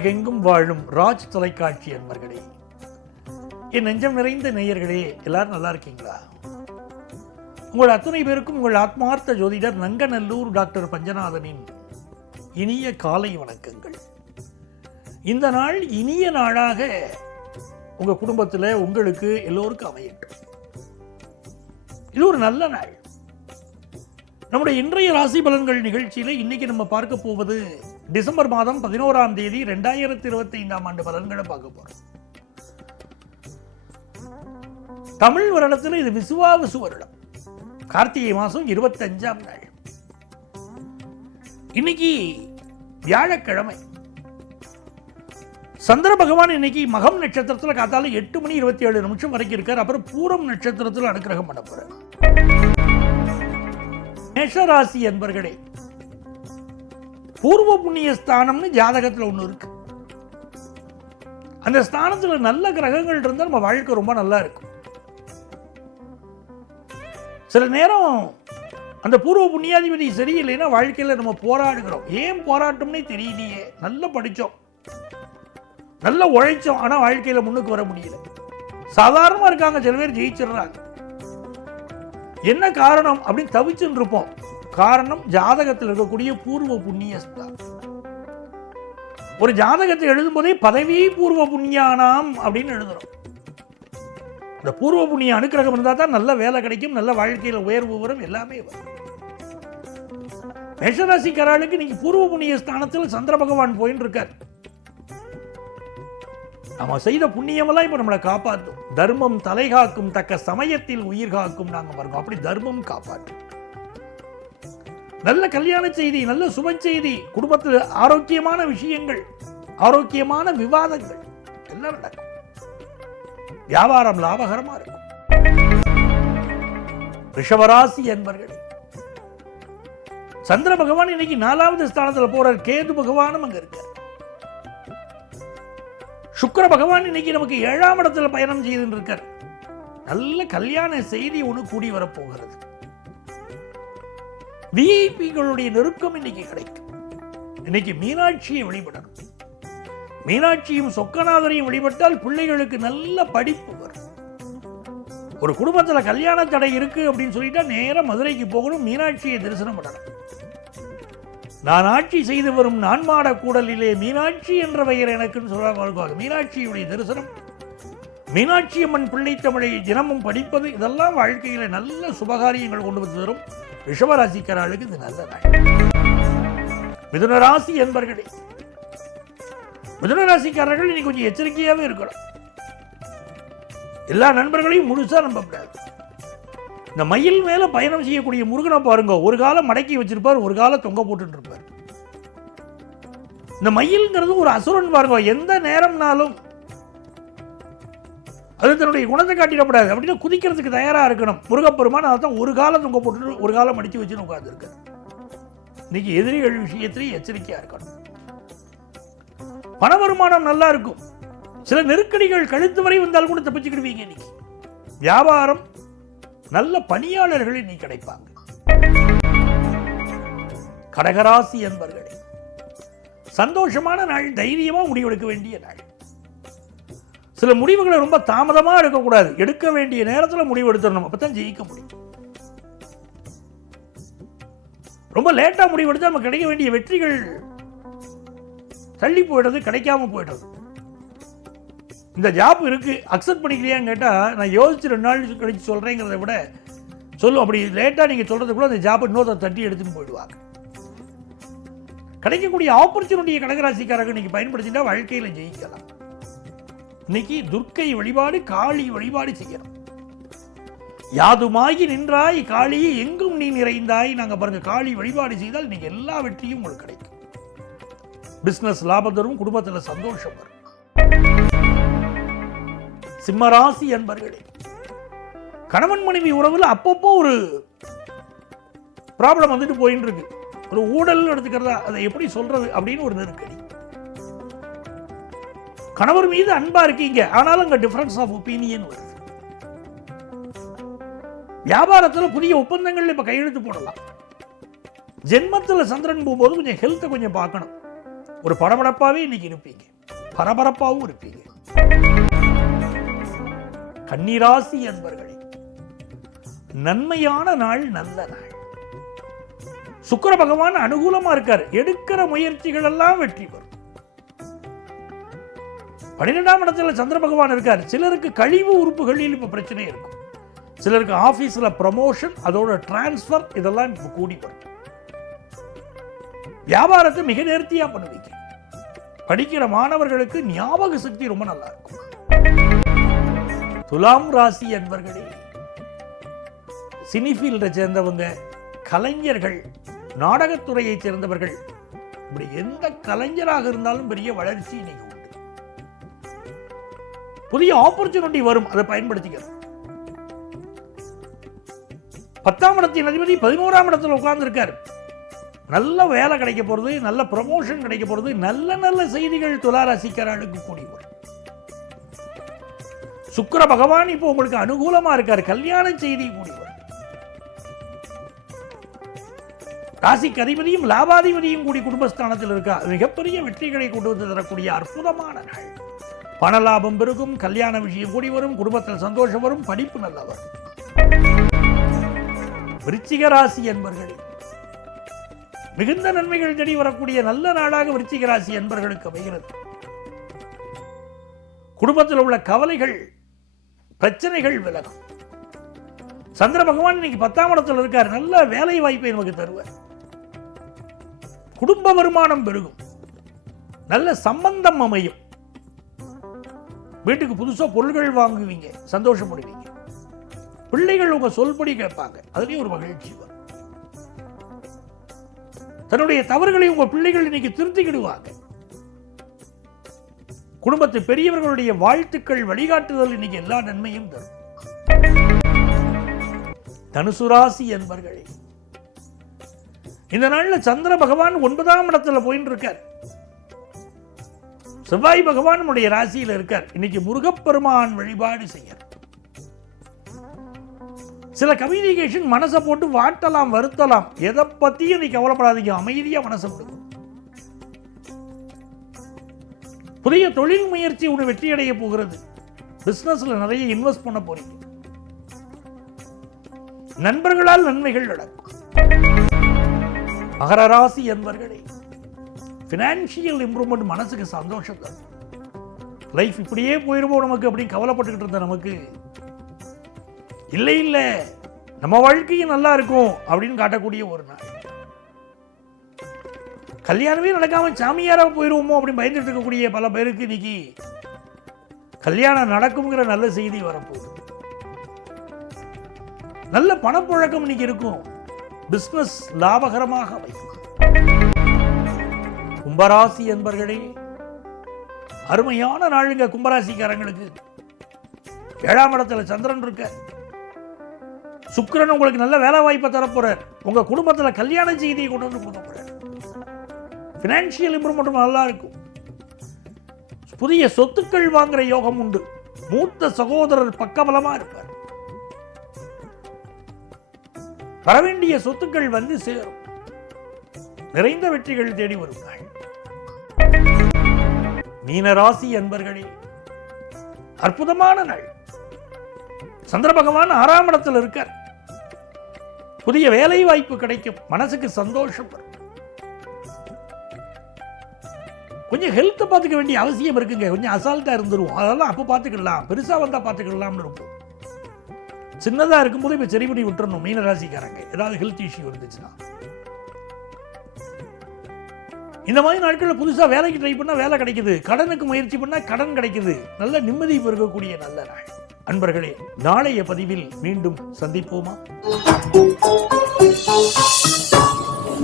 உலகெங்கும் வாழும் ராஜ் தொலைக்காட்சி அன்பர்களே, என் நெஞ்சம் நிறைந்த நேயர்களே, எல்லாரும் நல்லா இருக்கீங்களா? உங்கள் அத்தனை பேருக்கும் உங்கள் ஆத்மார்த்த ஜோதிடர் நங்கநல்லூர் டாக்டர் பஞ்சநாதனின் இனிய காலை வணக்கங்கள். இந்த நாள் இனிய நாளாக உங்கள் குடும்பத்தில் உங்களுக்கு எல்லோருக்கும் அமையட்டும். இது ஒரு நல்ல நாள். நம்முடைய இன்றைய ராசி பலன்கள் நிகழ்ச்சியில் இன்னைக்கு நம்ம பார்க்க போவது டிசம்பர் மாதம் 11ஆம் தேதி 2025ஆம் ஆண்டு பலன்களை பார்க்க போறோம். தமிழ் வருடத்தில் இது விசுவாவசு வருடம், கார்த்திகை மாதம் 25ஆம் நாள். இன்னைக்கு வியாழக்கிழமை. சந்திர பகவான் இன்னைக்கு மகம் நட்சத்திரத்தில் காத்தால 8:27 வரைக்கும் இருக்கார். அப்புறம் பூரம் நட்சத்திரத்தில் அனுக்கிரகம் பண்ண போறார். மேஷராசி என்பர்களே, பூர்வ புண்ணிய ஸ்தானம்னு ஜாதகத்தில் ஒன்று இருக்கு. அந்த ஸ்தானத்தில் நல்ல கிரகங்கள் இருந்தால் நம்ம வாழ்க்கை ரொம்ப நல்லா இருக்கும். சில நேரம் அந்த பூர்வ புண்ணியாதிபதி சரியில்லைன்னா வாழ்க்கையில் நம்ம போராடுகிறோம். ஏன் போராட்டம்னே தெரியலையே. நல்லா படித்தோம், நல்லா உழைச்சோம், ஆனால் வாழ்க்கையில் முன்னுக்கு வர முடியல. சாதாரணமாக இருக்காங்க, சில பேர் ஜெயிச்சிடுறாங்க. என்ன காரணம் அப்படின்னு தவிச்சுன்னு இருப்போம். காரணம் ஜாதகத்தில் இருக்கக்கூடிய பூர்வ புண்ணிய ஸ்தானம். ஒரு ஜாதகத்தை எழுதும் போதே பதவி பூர்வ புண்ணியானாம் அப்படின்னு எழுதுறோம். இந்த பூர்வ புண்ணிய அனுக்கிரகம் இருந்தால் தான் நல்ல வேலை கிடைக்கும், நல்ல வாழ்க்கையில் உயர்வு வரும், எல்லாமே வரும். மேஷராசிக்காரர்களுக்கு இன்னைக்கு பூர்வ புண்ணிய ஸ்தானத்தில் சந்திர பகவான் போயின்னு இருக்கார். நம்ம செய்த புண்ணியமெல்லாம் இப்ப நம்மளை காப்பாற்றும். தர்மம் தலை காக்கும், தக்க சமயத்தில் உயிர் காக்கும். நாங்க பாருங்க, அப்படி தர்மம் காப்பாற்றும். நல்ல கல்யாண செய்தி, நல்ல சுப செய்தி, குடும்பத்தில் ஆரோக்கியமான விஷயங்கள், ஆரோக்கியமான விவாதங்கள் எல்லாம் நடக்கும். வியாபாரம் லாபகரமா இருக்கும். ரிஷபராசி என்பர்கள், சந்திர பகவான் இன்னைக்கு 4வது ஸ்தானத்தில் போறார். கேது பகவானும் அங்க இருக்க. சுக்கிர பகவான் இன்னைக்கு நமக்கு 7ஆம் இடத்துல பயணம் செய்து இருக்கார். நல்ல கல்யாண செய்தி ஒன்று கூடி வரப்போகிறது. விஐபிகளுடைய நெருக்கம் இன்னைக்கு கிடைக்கும். இன்னைக்கு மீனாட்சியை வழிபடணும். மீனாட்சியும் சொக்கநாதரையும் வழிபட்டால் பிள்ளைகளுக்கு நல்ல படிப்பு வரும். ஒரு குடும்பத்தில் கல்யாண தடை இருக்கு அப்படின்னு சொல்லிட்டா நேரம் மதுரைக்கு போகணும், மீனாட்சியை தரிசனம் பண்ணணும். நான் ஆட்சி செய்து வரும் நான்மாட கூடலிலே மீனாட்சி என்ற பெயர் எனக்குன்னு சொல்றாங்க. மீனாட்சியுடைய தரிசனம், மீனாட்சி அம்மன் பிள்ளை தமிழை தினமும் படிப்பது, இதெல்லாம் வாழ்க்கையில நல்ல சுபகாரியங்கள் கொண்டு வந்து தரும். ரிஷபராசிக்காரர்களுக்கு இது நல்ல நாள். மிதுனராசி என்பர்களே, மிதுனராசிக்காரர்கள் இன்னைக்கு கொஞ்சம் எச்சரிக்கையாவே இருக்கணும். எல்லா நண்பர்களையும் முழுசா நம்பக்கூடாது. இந்த மயில் மேல பயணம் செய்யக்கூடிய முருகனை பாருங்க, ஒரு காலம் மடக்கி வச்சிருப்பார், ஒரு காலம் தொங்க போட்டு இருப்பார். இந்த மயில்ங்கிறது ஒரு அசுரன் பாருங்க. எந்த நேரம்னாலும் அது தன்னுடைய குணத்தை காட்டிடப்படாது அப்படின்னு குதிக்கிறதுக்கு தயாரா இருக்கணும். முருகப்பெருமான் அதான் ஒரு காலம் தொங்க போட்டு ஒரு காலம் மடிச்சு வச்சுன்னு உட்கார்ந்து இருக்காரு. இன்னைக்கு எதிரிகள் விஷயத்திலேயே எச்சரிக்கையா இருக்கணும். பண வருமானம் நல்லா இருக்கும். சில நெருக்கடிகள் கழுத்து வரை வந்தால் கூட தப்பிச்சுக்கிடுவீங்க. இன்னைக்கு வியாபாரம், நல்ல பணியாளர்கள் இன்னைக்கு கிடைப்பாங்க. கடகராசி என்பர்களே, சந்தோஷமான நாள், தைரியமா முடிவெடுக்க வேண்டிய நாள். சில முடிவுகளை ரொம்ப தாமதமா எடுக்கக்கூடாது. எடுக்க வேண்டிய நேரத்தில் முடிவு எடுத்துடணும், அப்பதான் ஜெயிக்க முடியும். ரொம்ப லேட்டா முடிவு எடுத்தா நமக்கு கிடைக்க வேண்டிய வெற்றிகள் தள்ளி போயிடுறது, கிடைக்காம போயிடுறது. இந்த ஜாப் இருக்கு, அக்செப்ட் பண்ணிக்கலையான்னு கேட்டா, நான் யோசிச்சு 2 நாள் கழிச்சு சொல்றேங்கிறத விட சொல்லும். அப்படி லேட்டா நீங்க சொல்றதுக்குள்ள அந்த ஜாப் இன்னொருத்தர் தட்டி எடுத்துன்னு போயிடுவாங்க. கிடைக்கக்கூடிய ஆப்பர்ச்சுனிட்டியை கடகராசிக்காரங்க இன்னைக்கு பயன்படுத்திட்டா வாழ்க்கையில ஜெயிக்கலாம். இன்னைக்கு துர்க்கை வழிபாடு, காளி வழிபாடு செய்யணும். யாதுமாகி நின்றாய் காளி, எங்கும் நீ நிறைந்தாய். நாங்க பாருங்க, காளி வழிபாடு செய்தால் இன்னைக்கு எல்லா வெற்றியும் உங்களுக்கு கிடைக்கும். பிசினஸ் லாபம் தரும், குடும்பத்தில் சந்தோஷம் வரும். சிம்மராசி என்பர்களே, கணவன் மனைவி உறவுல அப்பப்போ ஒரு ப்ராப்ளம் வந்துட்டு போயின்னு இருக்கு. ஒரு ஊழல் எடுத்துக்கிறதா, அதை எப்படி சொல்றது அப்படின்னு ஒரு நெருக்கடி. கணவர் மீது அன்பா இருக்கீங்க, ஆனாலும் அங்க டிஃபரன்ஸ் ஆஃப் ஒப்பீனியன் வருது. வியாபாரத்தில் புதிய ஒப்பந்தங்கள் இப்ப கையெழுத்து போடலாம். ஜென்மத்தில் சந்திரன் போகும்போது கொஞ்சம் ஹெல்த்தை கொஞ்சம் பார்க்கணும். ஒரு படபடப்பாவே இன்னைக்கு இருப்பீங்க, பரபரப்பாகவும் இருப்பீங்க. கன்னிராசி என்பர்களே, நன்மையான நாள், நல்ல நாள். சுக்கிர பகவான் அனுகூலமா இருக்கார். எடுக்கிற முயற்சிகள் எல்லாம் வெற்றி பெறும். 12ஆம் இடத்துல சந்திர பகவான் இருக்கார். சிலருக்கு கழிவு உறுப்புகளில் இப்ப பிரச்சனை இருக்கும். சிலருக்கு ஆபீஸ்ல ப்ரமோஷன், அதோட டிரான்ஸ்பர், இதெல்லாம் இப்ப கூடி வரும். வியாபாரத்தை மிக நேர்த்தியா பண்ணுவீங்க. படிக்கிற மாணவர்களுக்கு ஞாபக சக்தி ரொம்ப நல்லா இருக்கும். துலாம் ராசி என்பர்களே, சினிஃபீல்டை சேர்ந்தவங்க, கலைஞர்கள், நாடகத்துறையை சேர்ந்தவர்கள், இப்படி எந்த கலைஞராக இருந்தாலும் பெரிய வளர்ச்சி இன்னைக்கு உண்டு. புதிய ஆப்பர்ச்சுனிட்டி வரும், அதை பயன்படுத்திக்க. 10ஆம் இடத்தின் அதிபதி 11ஆம் இடத்துல உட்கார்ந்து இருக்காரு. நல்ல வேலை கிடைக்க போறது, நல்ல ப்ரமோஷன் கிடைக்க போறது, நல்ல நல்ல செய்திகள் துலா ராசிக்காரர்களுக்கு கூடி வரும். சுக்கிர பகவான் இப்போ உங்களுக்கு அனுகூலமா இருக்காரு. கல்யாண செய்தி கூடி வரும். ராசிக்கு அதிபதியும் லாபாதிபதியும் கூடி குடும்பஸ்தானத்தில் இருக்கா. மிகப்பெரிய வெற்றிகளை கொண்டு வந்து தரக்கூடிய அற்புதமான நாள். பண லாபம் பெருகும், கல்யாண விஷயம் கூடி வரும், குடும்பத்தில் சந்தோஷம் வரும், படிப்பு நல்லா வரும். விருச்சிக ராசி என்பர்களே, மிகுந்த நன்மைகள் தேடி வரக்கூடிய நல்ல நாளாக விருச்சிக ராசி என்பர்களுக்கு அமைகிறது. குடும்பத்தில் உள்ள கவலைகள், பிரச்சனைகள் விலகும். சந்திர பகவான் இன்னைக்கு 10ஆம் இடத்தில் இருக்கார். நல்ல வேலை வாய்ப்பை நமக்கு தருவார். குடும்ப வருமானம் பெருகும். நல்ல சம்பந்தம் அமையும். வீட்டுக்கு புதுசா பொருள்கள் வாங்குவீங்க, சந்தோஷப்படுவீங்க. பிள்ளைகள் உங்க சொல்படி கேட்பாங்க, அதுலயும் ஒரு மகிழ்ச்சி வரும். தன்னுடைய தவறுகளை உங்க பிள்ளைகள் இன்னைக்கு திருத்திக்கிடுவாங்க. குடும்பத்து பெரியவர்களுடைய வாழ்த்துக்கள், வழிகாட்டுதல் இன்னைக்கு எல்லா நன்மையும் தரும். தனுசு ராசி என்பர்களே, இந்த நாள்ல சந்திர பகவான் 9ஆம் இடத்துல போயிட்டு இருக்கார். செவ்வாய் பகவான் நம்முடைய ராசியில் இருக்கார். இன்னைக்கு முருகப்பெருமான் வழிபாடு செய்ய. சில கம்யூனிகேஷன் மனசை போட்டு வாட்டலாம், வருத்தலாம். எதை பத்தியும் நீ கவலைப்படாதீங்க, அமைதியா மனசை விடுங்க. புதிய தொழில் முயற்சி ஒன்று வெற்றி அடைய போகிறது. பிசினஸ்ல நிறைய இன்வெஸ்ட் பண்ண போறீங்க. நண்பர்களால் நன்மைகள் நடக்கும். மகர ராசி என்பர்களே, பினான்சியல் இம்ப்ரூவ்மெண்ட், மனசுக்கு சந்தோஷம் தான். லைஃப் இப்படியே போயிருவோம் நமக்கு அப்படின்னு கவலைப்பட்டுக்கிட்டு இருந்த நமக்கு, இல்லை இல்லை நம்ம வாழ்க்கையும் நல்லா இருக்கும் அப்படின்னு காட்டக்கூடிய ஒரு நாள். கல்யாணமே நடக்காம சாமியாரா போயிருவோமோ அப்படின்னு பயந்துட்டு இருக்கக்கூடிய பல பேருக்கு இன்னைக்கு கல்யாணம் நடக்கும்ங்கிற நல்ல செய்தி வரப்போகுது. நல்ல பணப்புழக்கம் இன்னைக்கு இருக்கும். பிசினஸ் லாபகரமாக அமையும். கும்பராசி என்பர்களே, அருமையான நாளுங்க கும்பராசிக்காரங்களுக்கு. 7ஆம் இடத்துல சந்திரன் இருக்க. சுக்கிரன் உங்களுக்கு நல்ல வேலை வாய்ப்பை தரப்போறார். உங்க குடும்பத்தில் கல்யாண செய்தியை கொண்டு வந்து கொடுக்க போறார். பினான்சியல் இம்ப்ரூவ்மெண்ட் நல்லா இருக்கும். புதிய சொத்துக்கள் வாங்குற யோகம் உண்டு. மூத்த சகோதரர் பக்கபலமா இருப்பார். வரவேண்டிய சொத்துக்கள் வந்து சேரும். நிறைந்த வெற்றிகள் தேடி வருங்கள். மீனராசி என்பர்களே, அற்புதமான நாள். சந்திர பகவான் 6ஆம் இடத்தில் இருக்கார். புதிய வேலை வாய்ப்பு கிடைக்கும். மனசுக்கு சந்தோஷம் வரும். கொஞ்சம் ஹெல்த்தை பார்த்துக்க வேண்டிய அவசியம் இருக்குங்க. கொஞ்சம் அசால்ட்டா இருந்துருவோம். அதெல்லாம் அப்போ பார்த்துக்கலாம், பெருசா வந்தா பார்த்துக்கலாம்னு இருக்கும். சின்னதா இருக்கும்போது இப்ப சரி பண்ணி விட்டுறணும். மீனராசிக்காரங்க ஏதாவது ஹெல்த் இஷ்யூ இருந்துச்சுன்னா, இந்த மாதிரி நாட்களில் புதுசா வேலைக்கு ட்ரை பண்ணா வேலை கிடைக்குது, கடனுக்கு முயற்சி பண்ணா கடன் கிடைக்குது. நல்ல நிம்மதி பெருகக்கூடிய நல்ல நாள். அன்பர்களே, நாளைய பதிவில் மீண்டும் சந்திப்போமா?